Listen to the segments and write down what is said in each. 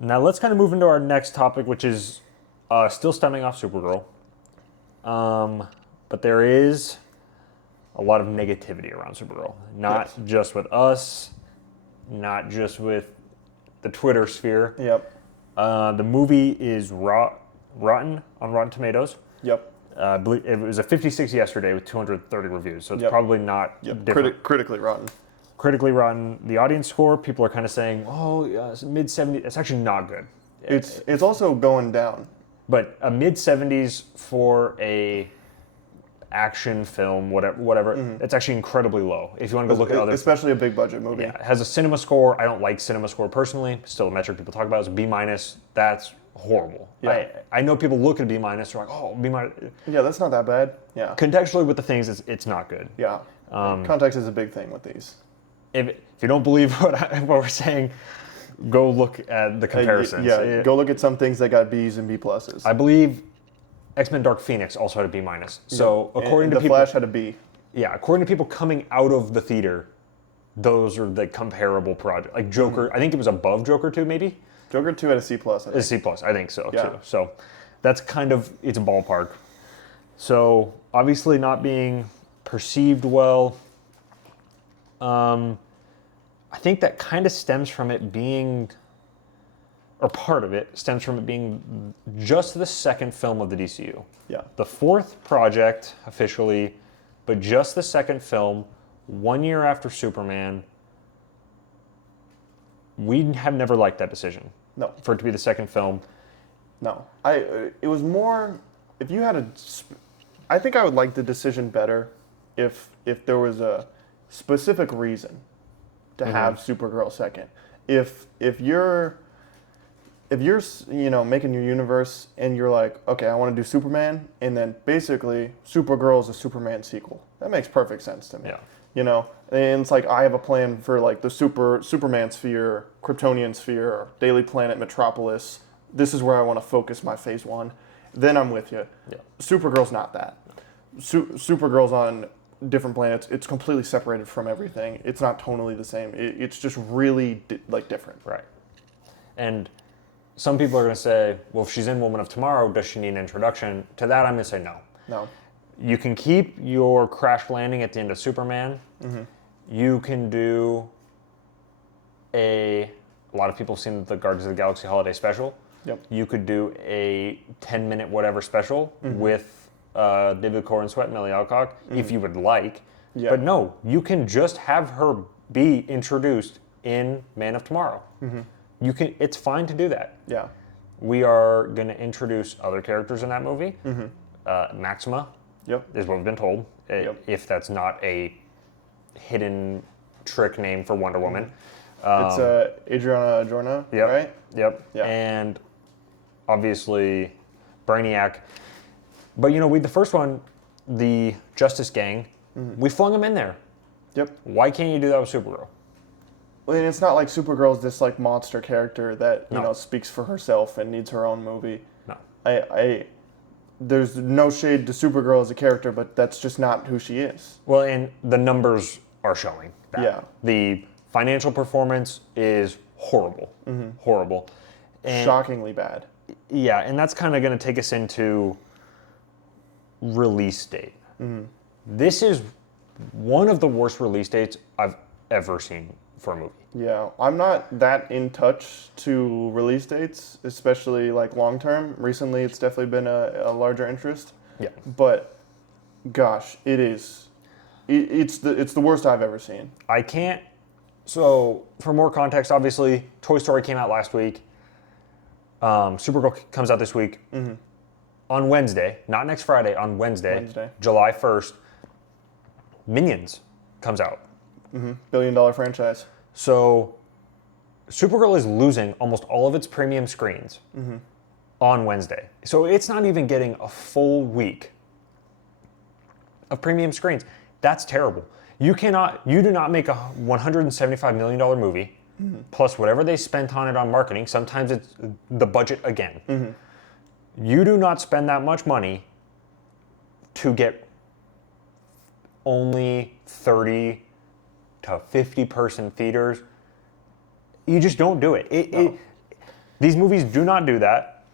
Now let's kind of move into our next topic, which is still stemming off Supergirl. But there is a lot of negativity around Supergirl. Not just with us, not just with the Twitter sphere. Yep. The movie is rotten on Rotten Tomatoes. Yep. I believe it was a 56 yesterday with 230 reviews, so it's probably not different. Critically rotten. Critically rotten. The audience score, people are kind of saying, it's mid-70s. It's actually not good. It's also going down. But a mid-70s for a action film, whatever, it's actually incredibly low. If you want to go look at other... Especially a big budget movie. Yeah, it has a cinema score. I don't like cinema score personally. Still a metric people talk about is B-. That's horrible. Yeah. I know people look at B-, they're like, B-. Yeah, that's not that bad. Yeah. Contextually with the things, it's not good. Yeah. Context is a big thing with these. If you don't believe what we're saying, go look at the comparisons. Go look at some things that got B's and B pluses. I believe X-Men Dark Phoenix also had a B-. So according to The people... Flash had a B. Yeah, according to people coming out of the theater, those are the comparable projects. Like Joker, I think it was above Joker 2 maybe? Joker 2 had a C+, I think. A C+, I think so, too. So that's kind of, it's a ballpark. So obviously not being perceived well. I think that kind of stems from it being, or part of it stems from it being just the second film of the DCU. Yeah. The fourth project, officially, but just the second film, 1 year after Superman. We have never liked that decision. No. For it to be the second film. No. It was more, if you had I think I would like the decision better if there was a specific reason to have Supergirl second. If you're making your universe and you're like, okay, I want to do Superman, and then basically Supergirl is a Superman sequel. That makes perfect sense to me. Yeah. And it's like I have a plan for like the Superman sphere, Kryptonian sphere, Daily Planet, Metropolis. This is where I want to focus my phase one. Then I'm with you. Yeah. Supergirl's not that. Supergirl's on different planets. It's completely separated from everything. It's not tonally the same. It's just really different. Right. And some people are going to say, well, if she's in Woman of Tomorrow, does she need an introduction? To that, I'm going to say no. No. You can keep your crash landing at the end of Superman. Mm-hmm. You can do a lot of people have seen the Guardians of the Galaxy Holiday Special. Yep. You could do a 10-minute whatever special with David Corenswet and Millie Alcock if you would like. Yeah. But no, you can just have her be introduced in Man of Tomorrow. Mm-hmm. It's fine to do that. Yeah. We are going to introduce other characters in that movie. Mm-hmm. Maxima is what we've been told. If that's not a hidden trick name for Wonder Woman. It's Adriana Jorna, right? Yep. Yeah. And obviously Brainiac. But the first one, the Justice Gang, we flung them in there. Yep. Why can't you do that with Supergirl? Well, and it's not like Supergirl's this like monster character that speaks for herself and needs her own movie. No. There's no shade to Supergirl as a character, but that's just not who she is. Well, and the numbers are showing that. Yeah. The financial performance is horrible. Mm-hmm. Horrible. And shockingly bad. Yeah, and that's kind of going to take us into release date. Mm-hmm. This is one of the worst release dates I've ever seen for a movie. Yeah, I'm not that in touch to release dates, especially like long term. Recently, it's definitely been a larger interest. Yeah. But gosh, it's the worst I've ever seen. I can't. So for more context, obviously, Toy Story came out last week. Supergirl comes out this week. Mm-hmm. On Wednesday, not next Friday, on Wednesday. July 1st, Minions comes out. Mm-hmm. $1 billion franchise. So Supergirl is losing almost all of its premium screens on Wednesday. So it's not even getting a full week of premium screens. That's terrible. You do not make a $175 million movie plus whatever they spent on it on marketing. Sometimes it's the budget again. Mm-hmm. You do not spend that much money to get only 30 to 50 person theaters. You just don't do it. These movies do not do that.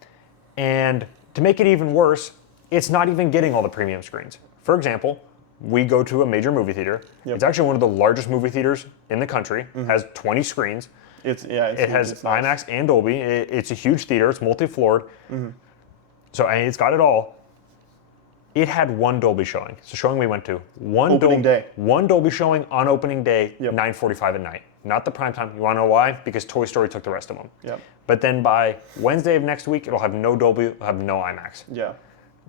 And to make it even worse, it's not even getting all the premium screens. For example, we go to a major movie theater. Yep. It's actually one of the largest movie theaters in the country. Has 20 screens. It has IMAX and Dolby. It's a huge theater. It's multi-floored. So and it's got it all. It had one Dolby showing. It's a showing we went to. One Dolby showing on opening day, 9:45 at night. Not the prime time. You want to know why? Because Toy Story took the rest of them. Yep. But then by Wednesday of next week, it'll have no Dolby, it'll have no IMAX. Yeah.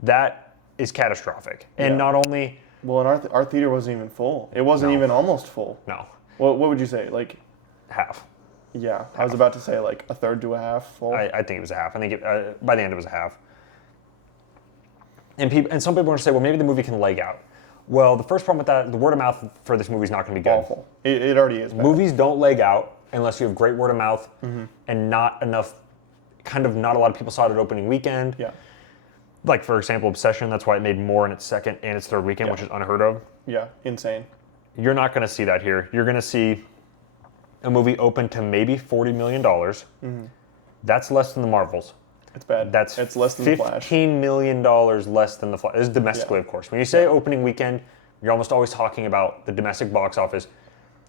That is catastrophic. And not only... Well, and our theater wasn't even full. It wasn't even almost full. No. What would you say? Like... Half. Yeah. I was about to say like a third to a half full. I think it was a half. I think by the end it was a half. And some people want to say, well, maybe the movie can leg out. Well, the first problem with that, the word of mouth for this movie is not going to be good. Awful. It already is bad. Movies don't leg out unless you have great word of mouth and not a lot of people saw it at opening weekend. Yeah. Like, for example, Obsession, that's why it made more in its second and its third weekend, which is unheard of. Yeah, insane. You're not going to see that here. You're going to see a movie open to maybe $40 million. That's less than the Marvels. It's bad. It's less than the Flash. $15 million less than the Flash. This is domestically, of course. When you say opening weekend, you're almost always talking about the domestic box office.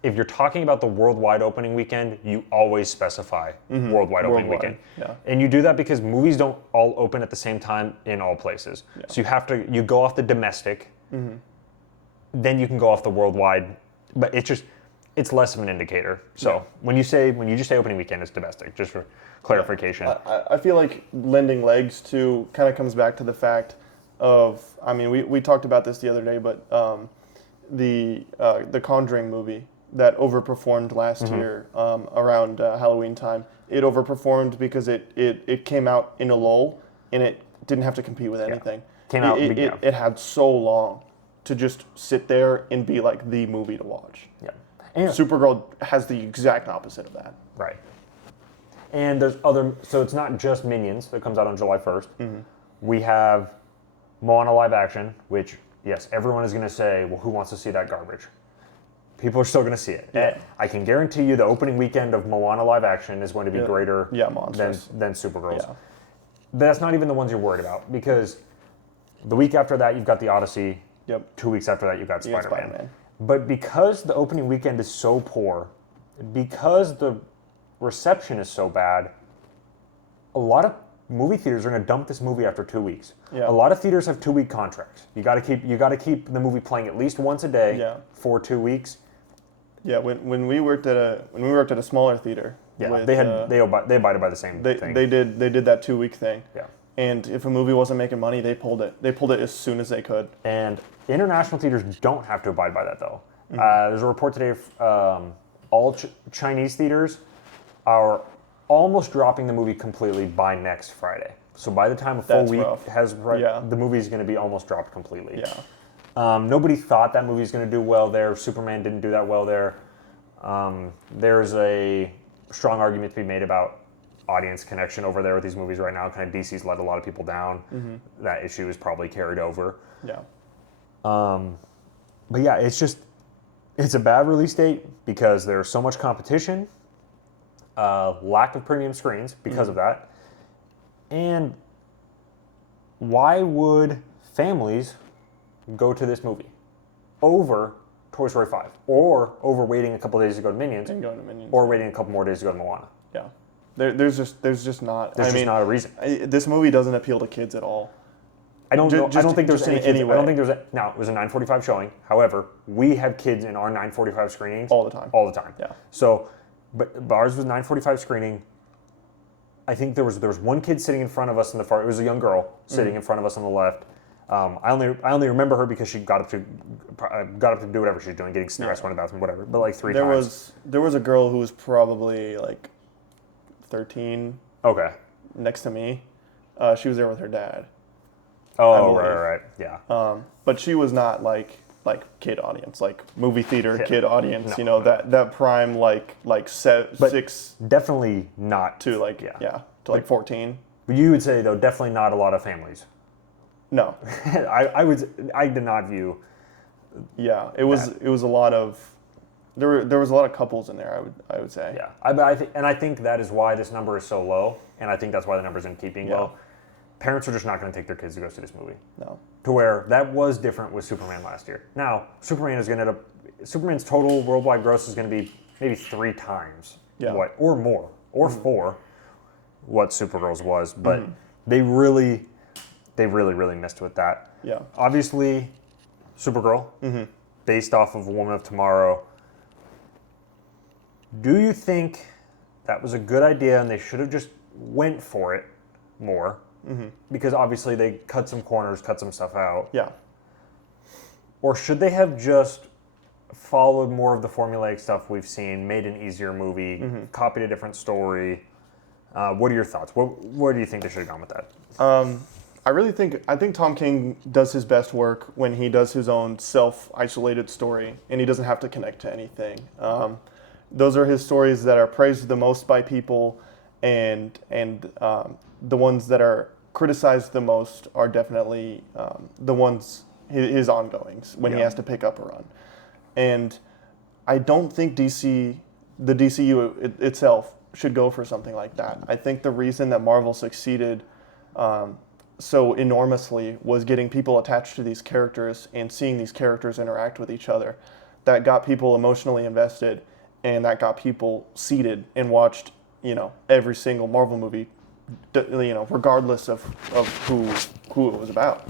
If you're talking about the worldwide opening weekend, you always specify worldwide opening weekend. Yeah. And you do that because movies don't all open at the same time in all places. Yeah. So you go off the domestic, then you can go off the worldwide, but it's less of an indicator. So when you just say opening weekend, it's domestic, just for clarification. I feel like lending legs to kind of comes back to the fact of, I mean, we talked about this the other day, but the Conjuring movie that overperformed last year around Halloween time, it overperformed because it came out in a lull and it didn't have to compete with anything. It had so long to just sit there and be like the movie to watch. Yeah. And Supergirl has the exact opposite of that. Right. And there's so it's not just Minions that comes out on July 1st. We have Moana live action, which, yes, everyone is going to say, well, who wants to see that garbage? People are still going to see it. Yeah. I can guarantee you the opening weekend of Moana live action is going to be greater than Supergirl's. Yeah. But that's not even the ones you're worried about, because the week after that, you've got The Odyssey. Yep. 2 weeks after that, you've got Spider-Man. But because the opening weekend is so poor, because the reception is so bad, a lot of movie theaters are going to dump this movie after 2 weeks. Yeah. A lot of theaters have 2-week contracts. You got to keep the movie playing at least once a day for 2 weeks. Yeah, when we worked at a smaller theater. Yeah, they abided by the same thing. They did that 2-week thing. Yeah. And if a movie wasn't making money, they pulled it. They pulled it as soon as they could. And international theaters don't have to abide by that, though. There's a report today of all Chinese theaters are almost dropping the movie completely by next Friday. So by the time a full week has the movie is going to be almost dropped completely. Yeah. Nobody thought that movie was going to do well there. Superman didn't do that well there. There's a strong argument to be made about audience connection over there with these movies right now. Kind of DC's let a lot of people down. That issue is probably carried over. Yeah. But yeah, it's a bad release date because there's so much competition, lack of premium screens because of that. And why would families go to this movie over Toy Story 5 or over waiting a couple days to go to Minions, or waiting a couple more days to go to Moana? Yeah. There's just not a reason. This movie doesn't appeal to kids at all. I don't think there's any kids. I don't think there's now, it was a 9:45 showing. However, we have kids in our 9:45 screenings all the time. Yeah. So, but ours was 9:45 screening. I think there was one kid sitting in front of us in the far. It was a young girl sitting in front of us on the left. I only remember her because she got up to do whatever she's doing, getting snacks, going to the bathroom, whatever. But like three times. There was a girl who was probably like 13. Okay. Next to me, she was there with her dad. Oh, right, yeah. But she was not like kid audience, like movie theater kid audience. No, that prime like 6. Definitely not to like to like 14. But you would say though, definitely not a lot of families. No, I did not view. Yeah, it was a lot of there was a lot of couples in there. I would say. Yeah, I think that is why this number is so low, and I think that's why the number's going to keep being low. Parents are just not going to take their kids to go see this movie. No. To where that was different with Superman last year. Now, Superman's total worldwide gross is going to be maybe 3 times what, or more, or 4, what Supergirl's was. But they really missed with that. Yeah. Obviously, Supergirl, based off of Woman of Tomorrow. Do you think that was a good idea and they should have just went for it more? Because obviously they cut some corners, cut some stuff out. Yeah. Or should they have just followed more of the formulaic stuff we've seen, made an easier movie, copied a different story? What are your thoughts? Where do you think they should have gone with that? I think Tom King does his best work when he does his own self-isolated story and he doesn't have to connect to anything. Those are his stories that are praised the most by people, and the ones that are criticized the most are definitely the ones, his ongoings, when he has to pick up a run. And I don't think the DCU itself should go for something like that. I think the reason that Marvel succeeded so enormously was getting people attached to these characters and seeing these characters interact with each other. That got people emotionally invested, and that got people seated and watched, every single Marvel movie, regardless of who it was about.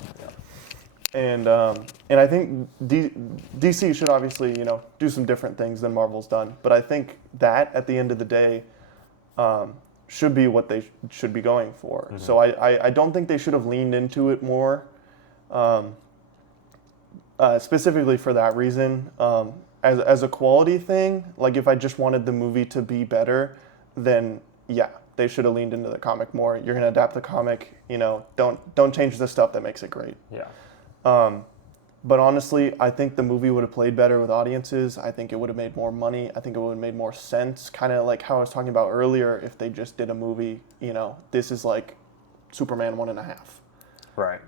And I think DC should obviously, do some different things than Marvel's done. But I think that at the end of the day, should be what they should be going for. So I don't think they should have leaned into it more, specifically for that reason. As a quality thing, like if I just wanted the movie to be better, then yeah, they should have leaned into the comic more. You're going to adapt the comic, don't change the stuff that makes it great. Yeah. But honestly, I think the movie would have played better with audiences. I think it would have made more money. I think it would have made more sense. Kind of like how I was talking about earlier, if they just did a movie, this is like Superman 1.5. Right.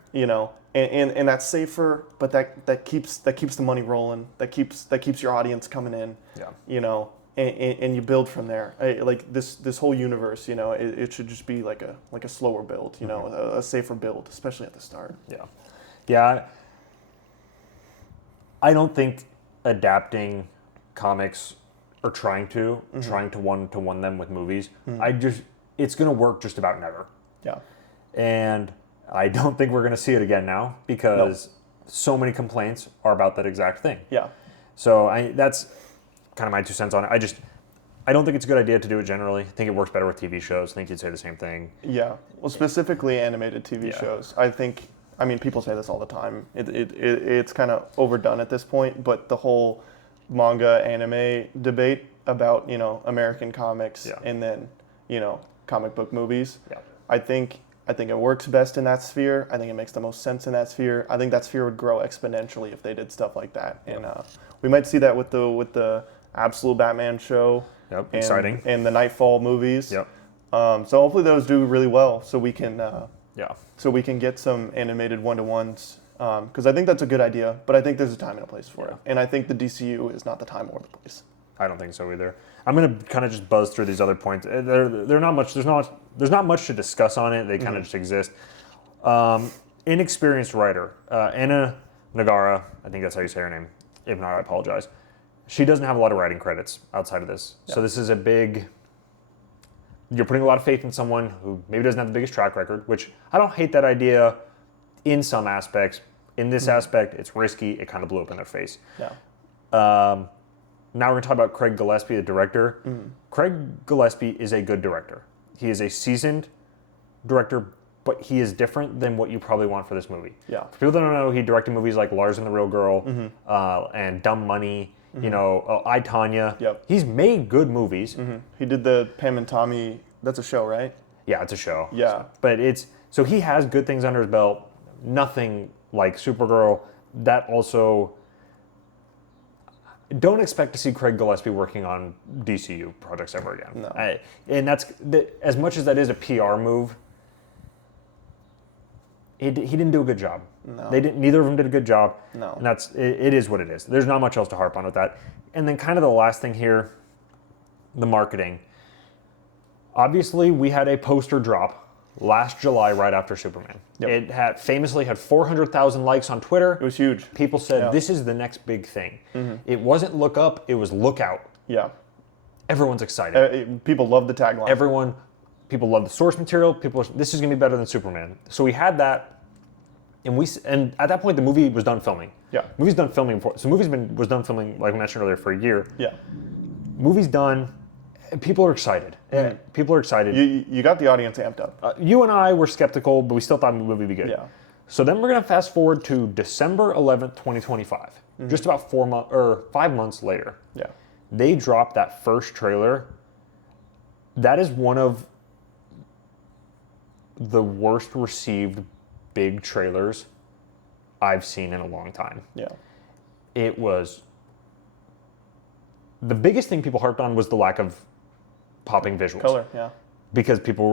And that's safer, but that keeps the money rolling. That keeps your audience coming in. Yeah. And you build from there. Like this whole universe, it should just be like a slower build, a safer build, especially at the start. Yeah. Yeah. I don't think adapting comics or trying to one-to-one them with movies, it's going to work just about never. Yeah. And I don't think we're going to see it again now because so many complaints are about that exact thing. Yeah. So that's kind of my 2 cents on it. I don't think it's a good idea to do it generally. I think it works better with TV shows. I think you'd say the same thing. Yeah. Well, specifically animated TV shows. I mean, people say this all the time. It's kind of overdone at this point, but the whole manga anime debate about, American comics and then, comic book movies. Yeah. I think it works best in that sphere. I think it makes the most sense in that sphere. I think that sphere would grow exponentially if they did stuff like that. And we might see that with the Absolute Batman show. Yep. Exciting. And the Nightfall movies. Yep. So hopefully those do really well, so we can so we can get some animated one-to-ones, because I think that's a good idea, but I think there's a time and a place for it. And I think the DCU is not the time or the place. I don't think so either. I'm going to kind of just buzz through these other points. They're not much. There's not much to discuss on it. They kind of just exist. Inexperienced writer, Anna Nagara, I think that's how you say her name. If not, I apologize. She doesn't have a lot of writing credits outside of this. Yeah. So this is you're putting a lot of faith in someone who maybe doesn't have the biggest track record, which I don't hate that idea in some aspects. In this aspect, it's risky. It kind of blew up in their face. Yeah. Now we're going to talk about Craig Gillespie, the director. Craig Gillespie is a good director. He is a seasoned director, but he is different than what you probably want for this movie. Yeah. For people that don't know, he directed movies like Lars and the Real Girl and Dumb Money, I, Tonya. Yep. He's made good movies. He did the Pam and Tommy, that's a show, right? Yeah, it's a show. Yeah. But so he has good things under his belt, nothing like Supergirl. That also, don't expect to see Craig Gillespie working on DCU projects ever again. No. And as much as that is a PR move, he didn't do a good job. No. They didn't. Neither of them did a good job. No. And it is what it is. There's not much else to harp on with that. And then kind of the last thing here, the marketing. Obviously, we had a poster drop last July right after Superman. Yep. It famously had 400,000 likes on Twitter. It was huge. People said, Yeah. this is the next big thing. It wasn't look up, it was look out. Yeah. Everyone's excited. People love the tagline. People love the source material. This is going to be better than Superman. So we had that, and at that point the movie was done filming. Yeah. Movie's done filming before. So was done filming, like I mentioned earlier, for a year. Yeah. Movie's done. And people are excited. People are excited. You got the audience amped up. You and I were skeptical, but we still thought the movie would be good. Yeah. So then we're going to fast forward to December 11th, 2025. Just about 5 months later. Yeah. They dropped that first trailer. That is one of the worst received big trailers I've seen in a long time. Yeah. It was... The biggest thing people harped on was the lack of popping visuals. Color, yeah. Because people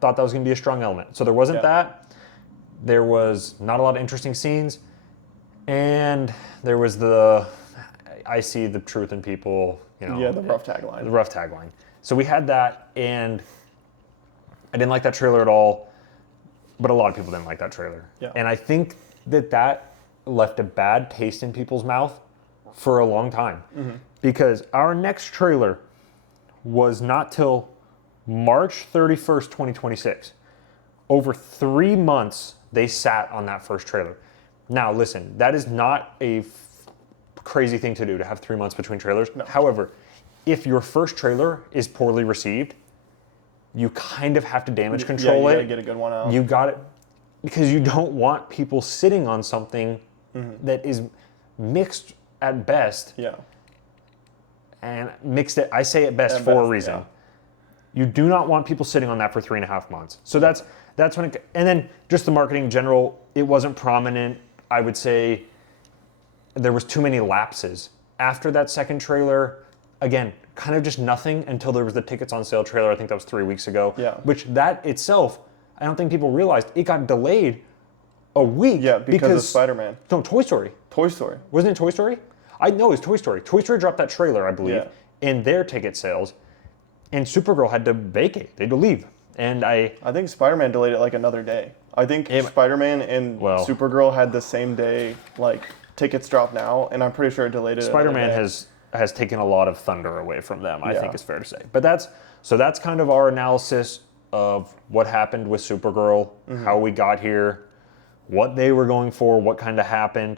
thought that was going to be a strong element. So there wasn't that. There was not a lot of interesting scenes. And there was I see the truth in people, Yeah, the rough tagline. The rough tagline. So we had that, and I didn't like that trailer at all, but a lot of people didn't like that trailer. Yeah. And I think that left a bad taste in people's mouth for a long time. Because our next trailer was not till March 31st, 2026. Over 3 months, they sat on that first trailer. Now, listen, that is not a crazy thing to do, to have 3 months between trailers. No. However, if your first trailer is poorly received, you kind of have to damage control you it. gotta get a good one out. You got it, because you don't want people sitting on something that is mixed at best. Yeah. And mixed it, I say it best At for a best, reason. yeah. You do not want people sitting on that for 3.5 months. So that's when it, and then just the marketing in general, it wasn't prominent. I would say there was too many lapses. After that second trailer, again, kind of just nothing until there was the tickets on sale trailer. I think that was 3 weeks ago. Yeah. Which that itself, I don't think people realized it got delayed a week. Yeah, because of Spider-Man. No, Toy Story. Toy Story. Wasn't it Toy Story? I know it's Toy Story. Toy Story dropped that trailer, I believe, in their ticket sales, and Supergirl had to vacate. They had to leave. And I think Spider-Man delayed it like another day. I think Spider-Man and Supergirl had the same day, like, tickets drop now, and I'm pretty sure it delayed it. Spider-Man has taken a lot of thunder away from them, I think it's fair to say. But that's kind of our analysis of what happened with Supergirl, how we got here, what they were going for, what kind of happened.